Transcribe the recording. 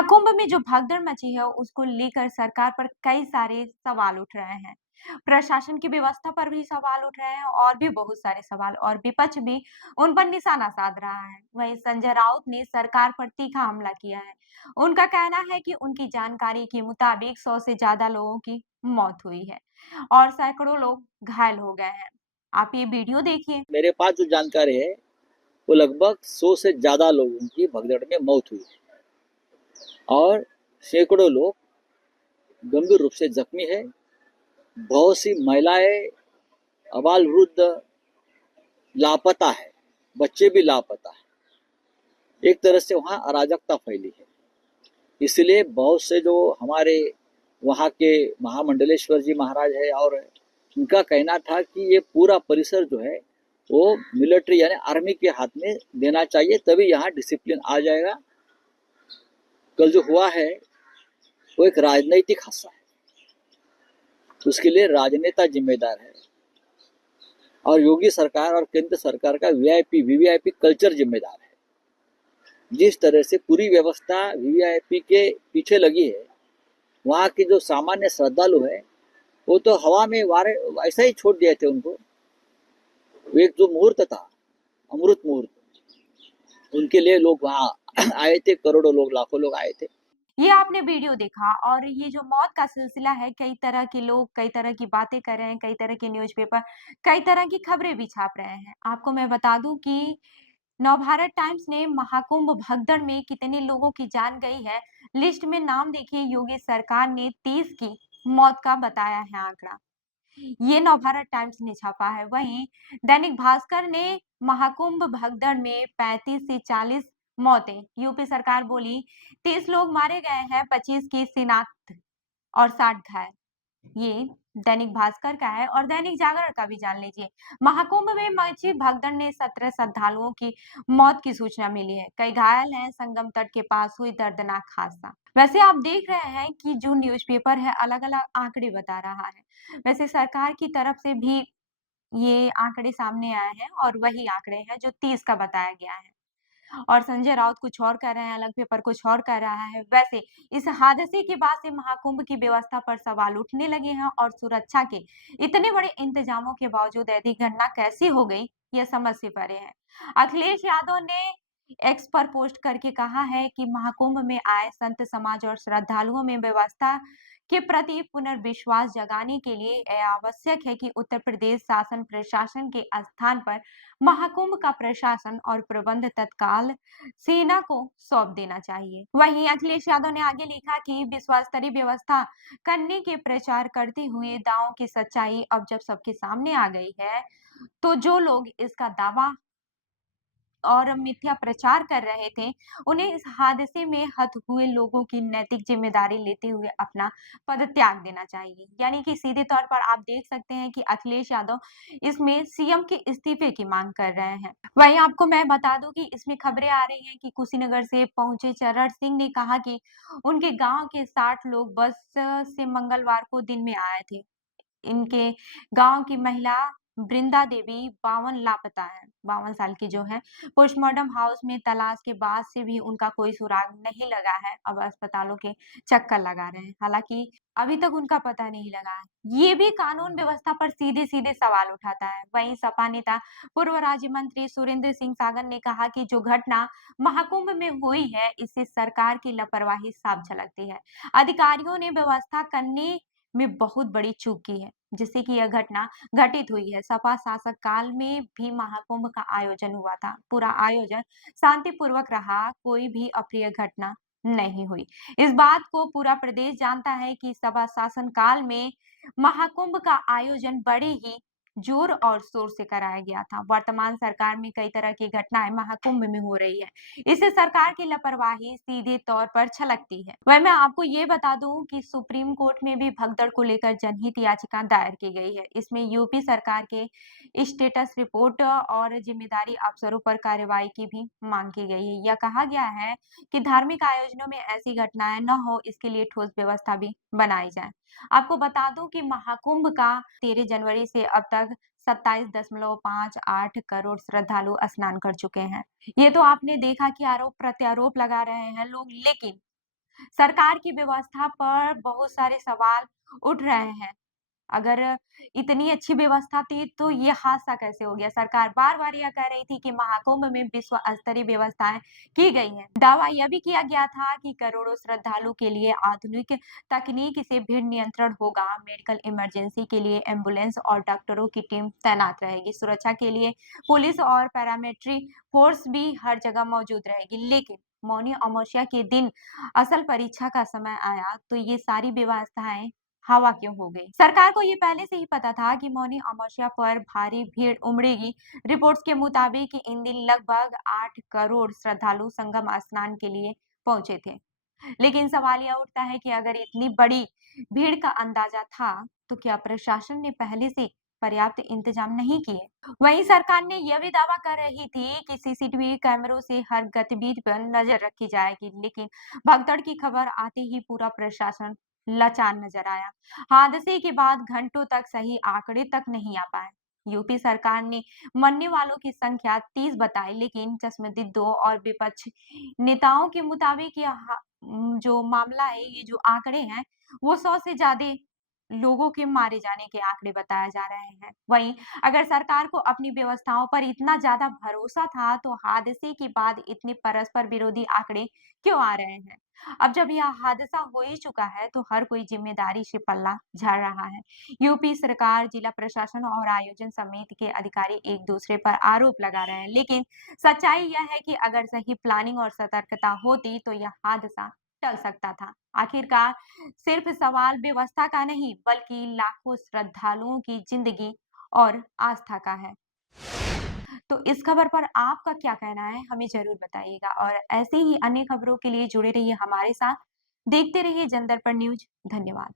महाकुंभ में जो भगदड़ मची है उसको लेकर सरकार पर कई सारे सवाल उठ रहे हैं। प्रशासन की व्यवस्था पर भी सवाल उठ रहे हैं और भी बहुत सारे सवाल और विपक्ष भी उन पर निशाना साध रहा है। वहीं संजय राउत ने सरकार पर तीखा हमला किया है। उनका कहना है कि उनकी जानकारी के मुताबिक 100 से ज्यादा लोगों की मौत हुई है और सैकड़ों लोग घायल हो गए हैं। आप ये वीडियो देखिए। मेरे पास जो जानकारी है वो लगभग 100 से ज़्यादा लोगों की भगदड़ में मौत हुई है और सैकड़ों लोग गंभीर रूप से जख्मी है। बहुत सी महिलाएं, अबाल वृद्ध लापता है, बच्चे भी लापता है। एक तरह से वहाँ अराजकता फैली है। इसलिए बहुत से जो हमारे वहाँ के महामंडलेश्वर जी महाराज है और उनका कहना था कि ये पूरा परिसर जो है वो मिलिट्री यानी आर्मी के हाथ में देना चाहिए, तभी यहाँ डिसिप्लिन आ जाएगा। कल जो हुआ है वो एक राजनैतिक हादसा है, उसके लिए राजनेता जिम्मेदार है और योगी सरकार और केंद्र सरकार का वीवीआईपी कल्चर जिम्मेदार है। जिस तरह से पूरी व्यवस्था वीवीआईपी के पीछे लगी है, वहाँ के जो सामान्य श्रद्धालु है वो तो हवा में वारे ऐसा ही छोड़ दिए थे उनको। एक जो मुहूर्त था, अमृत मुहूर्त, उनके लिए लोग वहाँ आए थे, करोड़ों लोग, लाखों लोग आए थे। ये आपने वीडियो देखा और ये जो मौत का सिलसिला है, कई तरह के लोग कई तरह की बातें कर रहे हैं, कई तरह के न्यूज़पेपर कई तरह की खबरें भी छाप रहे हैं। आपको मैं बता दूं कि नवभारत टाइम्स ने महाकुंभ भगदड़ में कितने लोगों की जान गई है, लिस्ट में नाम देखिए। योगी सरकार ने 30 की मौत का बताया है आंकड़ा। ये नवभारत टाइम्स ने छापा है। वहीं दैनिक भास्कर ने महाकुंभ भगदड़ में 35 से 40 मौतें, यूपी सरकार बोली 30 लोग मारे गए हैं, 25 की शिनाख्त और 60 घायल। ये दैनिक भास्कर का है और दैनिक जागरण का भी जान लीजिए। महाकुंभ में मची भगदड़ ने 17 श्रद्धालुओं की मौत की सूचना मिली है, कई घायल हैं। संगम तट के पास हुई दर्दनाक हादसा। वैसे आप देख रहे हैं कि जो न्यूज़पेपर है अलग अलग आंकड़े बता रहा है। वैसे सरकार की तरफ से भी ये आंकड़े सामने आए हैं और वही आंकड़े हैं जो 30 का बताया गया है और संजय राउत कुछ और कह रहे हैं, अलग पेपर कुछ और कह रहा है। वैसे इस हादसे के बाद से महाकुंभ की व्यवस्था पर सवाल उठने लगे हैं और सुरक्षा के इतने बड़े इंतजामों के बावजूद ऐसी घटना कैसी हो गई, यह समझ से परे है। अखिलेश यादव ने एक्स पर पोस्ट करके कहा है कि महाकुंभ में आए संत समाज और श्रद्धालुओं में व्यवस्था के प्रति पुनर्विश्वास जगाने के लिए यह आवश्यक है कि उत्तर प्रदेश शासन प्रशासन के स्थान पर महाकुंभ का प्रशासन और प्रबंध तत्काल सेना को सौंप देना चाहिए। वहीं अखिलेश यादव ने आगे लिखा कि विश्वास स्तरीय व्यवस्था करने के प्रचार करते हुए दावों की सच्चाई अब जब सबके सामने आ गई है, तो जो लोग इसका दावा और मिथ्या प्रचार कर रहे थे, उन्हें इस हादसे में हत हुए लोगों की नैतिक जिम्मेदारी लेते हुए अपना पद त्याग देना चाहिए। यानी कि सीधे तौर पर आप देख सकते हैं कि अखिलेश यादव इसमें सीएम के इस्तीफे की मांग कर रहे हैं। वहीं आपको मैं बता दूं कि इसमें खबरें आ रही हैं कि कुशीनगर से पहुंचे चरण सिंह ने कहा कि उनके गांव के 60 लोग बस से मंगलवार को दिन में आए थे। इनके गांव की महिला वृंदा देवी 52 लापता है, 52 साल की जो है। पोस्टमार्टम हाउस में तलाश के बाद से भी उनका कोई सुराग नहीं लगा है। अब अस्पतालों के चक्कर लगा रहे हैं, हालांकि अभी तक उनका पता नहीं लगा है। ये भी कानून व्यवस्था पर सीधे सीधे सवाल उठाता है। वहीं सपा नेता पूर्व राज्य मंत्री सुरेंद्र सिंह सागर ने कहा कि जो घटना महाकुंभ में हुई है, इससे सरकार की लापरवाही साफ झलकती है। अधिकारियों ने व्यवस्था करने में बहुत बड़ी चूक की है, जिससे कि यह घटना घटित हुई है। सपा शासक काल में भी महाकुंभ का आयोजन हुआ था। पूरा आयोजन शांतिपूर्वक रहा, कोई भी अप्रिय घटना नहीं हुई। इस बात को पूरा प्रदेश जानता है कि सपा शासन काल में महाकुंभ का आयोजन बड़े ही जोर और शोर से कराया गया था। वर्तमान सरकार में कई तरह की घटनाएं महाकुंभ में हो रही है, इससे सरकार की लापरवाही सीधे तौर पर छलकती है। वह मैं आपको ये बता दूं कि सुप्रीम कोर्ट में भी भगदड़ को लेकर जनहित याचिका दायर की गई है। इसमें यूपी सरकार के स्टेटस रिपोर्ट और जिम्मेदारी अफसरों पर कार्रवाई की भी मांग की गई है। यह कहा गया है कि धार्मिक आयोजनों में ऐसी घटनाएं न हो, इसके लिए ठोस व्यवस्था भी बनाई जाए। आपको बता दूं कि महाकुंभ का 13 जनवरी से अब तक 27.58 करोड़ श्रद्धालु स्नान कर चुके हैं। ये तो आपने देखा कि आरोप प्रत्यारोप लगा रहे हैं लोग, लेकिन सरकार की व्यवस्था पर बहुत सारे सवाल उठ रहे हैं। अगर इतनी अच्छी व्यवस्था थी तो ये हादसा कैसे हो गया? सरकार बार-बार यह कह रही थी कि महाकुंभ में विश्व स्तरीय व्यवस्थाएँ की गई हैं। दावा यह भी किया गया था कि करोड़ों श्रद्धालु के लिए आधुनिक तकनीक से भीड़ नियंत्रण होगा, मेडिकल इमरजेंसी के लिए एम्बुलेंस और डॉक्टरों की टीम तैनात रहेगी, सुरक्षा के लिए पुलिस और पैरामिलिट्री फोर्स भी हर जगह मौजूद रहेगी। लेकिन मौनी अमावस्या के दिन असल परीक्षा का समय आया तो ये सारी व्यवस्थाएँ हवा क्यों हो गई? सरकार को ये पहले से ही पता था कि मौनी अमावस्या पर भारी भीड़ उमड़ेगी। रिपोर्ट्स के मुताबिक इन दिन लगभग 8 करोड़ श्रद्धालु संगम स्नान के लिए पहुंचे थे। लेकिन सवाल यह उठता है कि अगर इतनी बड़ी भीड़ का अंदाजा था, तो क्या प्रशासन ने पहले से पर्याप्त इंतजाम नहीं किए? वहीं सरकार ने यह भी दावा कर रही थी कि सीसीटीवी कैमरों से हर गतिविधि पर नजर रखी जाएगी, लेकिन भगदड़ की खबर आते ही पूरा प्रशासन लाचार नजर आया। हादसे के बाद घंटों तक सही आंकड़े तक नहीं आ पाए। यूपी सरकार ने मरने वालों की संख्या 30 बताई, लेकिन चश्मदीदों और विपक्ष नेताओं के मुताबिक जो मामला है, ये जो आंकड़े हैं, वो 100 से ज्यादा लोगों के मारे जाने के आंकड़े बताए जा रहे हैं। वहीं अगर सरकार को अपनी व्यवस्थाओं पर इतना ज्यादा भरोसा था, तो हादसे के बाद इतने परस्पर विरोधी आंकड़े क्यों आ रहे हैं? अब जब यह हादसा हो ही चुका है, तो हर कोई जिम्मेदारी से पल्ला झाड़ रहा है। यूपी सरकार, जिला प्रशासन और आयोजन समिति के अधिकारी एक दूसरे पर आरोप लगा रहे हैं, लेकिन सच्चाई यह है कि अगर सही प्लानिंग और सतर्कता होती, तो यह हादसा टल सकता था। आखिरकार सिर्फ सवाल व्यवस्था का नहीं, बल्कि लाखों श्रद्धालुओं की जिंदगी और आस्था का है। तो इस खबर पर आपका क्या कहना है? हमें ज़रूर बताइएगा और ऐसे ही अन्य खबरों के लिए जुड़े रहिए हमारे साथ। देखते रहिए जनदर्पण न्यूज़। धन्यवाद।